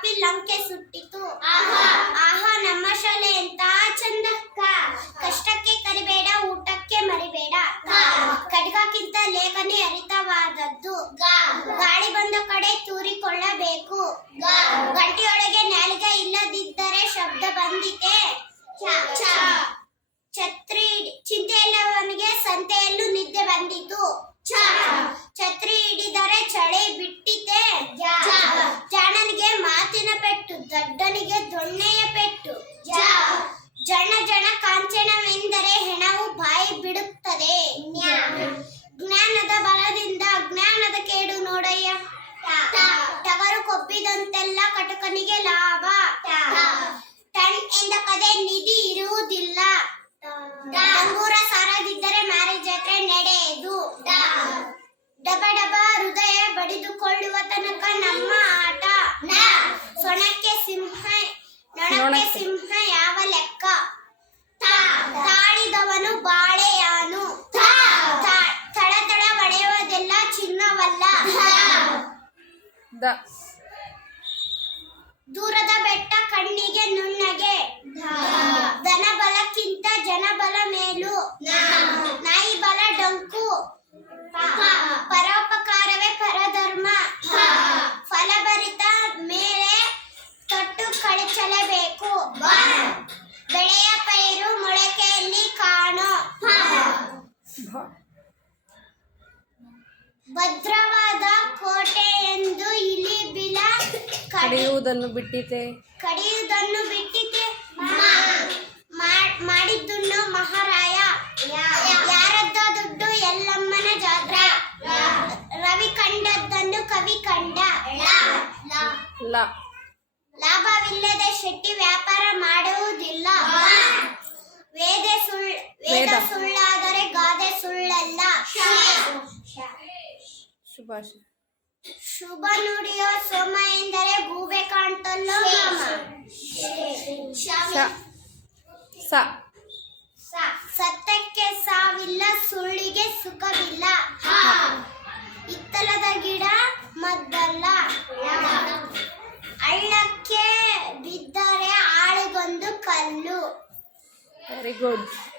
Copy Lanka ಸುಟ್ಟಿತು. ಆಹಾ ಆಹಾ ನಮ್ಮ ಶಾಲೆ ಎಂತ ಚಂದಕ್ಕ ಕಷ್ಟಕ್ಕೆ ಕರಿಬೇಡ. ದಡ್ಡನಿಗೆ ದೊಣ್ಣೆಯ ಪೆಟ್ಟು. ಜನ ಜನ ಕಾಂಚನವೆಂದರೆ ಹೆಣವು ಬಾಯಿ ಬಿಡುತ್ತದೆ. ಜ್ಞಾನದ ಬಲದಿಂದ ಅಜ್ಞಾನದ ಕೇಡು ನೋಡಯ್ಯ. ಟಗರು ಕೊಬ್ಬಿದಂತೆಲ್ಲ ಕಟಕನಿಗೆ ಲಾಭ. ಟನ್ ಎಂದ ಕದೆ ನಿಧಿ ಇರುವುದಿಲ್ಲ. ಡಂಗೂರ ಸಾರದಿದ್ದರೆ ಮ್ಯಾರೇಜ್ ಆದ್ರೆ ನಡೆಯದು ಡಬ ಡಬ ಹೃದಯ ಸಿಂಹ ಯಾವ ಲೆಕ್ಕ? ತಾಳಿದವನು ಬಾಳೆಯಾನು. ತಾ- ತಡ ತಳ ಹೊಳೆಯುವುದೆಲ್ಲ ಚಿನ್ನವಲ್ಲ. ದೂರದ ಬೆಟ್ಟ ಕಣ್ಣಿಗೆ ನುಣ್ಣಗೆ. ಧನಬಲಕ್ಕಿಂತ ಜನಬಲ ಜನ ಬಲ ಮೇಲು ಭದ್ರವಾದ ಕೋಟೆ ಎಂದು ಇಲ್ಲಿ ಬಿಲ ಕಡಿ ಕಡಿಯುವುದನ್ನು ಬಿಟ್ಟಿತೆ. ಕಡಿಯುವುದನ್ನು ಬಿಟ್ಟಿದೆ ಮಾಡಿದ್ದನ್ನು ಮಹಾರಾಯ. ಯಾರದ್ದ ದುಡ್ಡು ಎಲ್ಲಮ್ಮನ ಜಾತ್ರ. ರವಿ ಕಂಡದ್ದನ್ನು ಕವಿ ಕಂಡ. ಲಾಭವಿಲ್ಲದೆ ಶೆಟ್ಟಿ ವ್ಯಾಪಾರ ಮಾಡುವುದಿಲ್ಲ. ವೇದ ಸುಳ್ಳು ವೇದ ವೇದ. ಶುಭಾಶ ಶುಭ ನುಡಿಯೋ ಸೋಮ ಎಂದರೆ ಗೂಬೆ ಕಾಣ್ತಲ್ಲೋ ಸ. ಸ- ಸತ್ಯಕ್ಕೆ ಸಾವಿಲ್ಲ ಸುಳ್ಳಿಗೆ ಸುಖವಿಲ್ಲ. ಇತ್ತಲದ ಗಿಡ ಮದ್ದಲ್ಲ. ಹಳ್ಳಕ್ಕೆ ಬಿದ್ದರೆ ಆಳಿಗೊಂದು ಕಲ್ಲು. Very good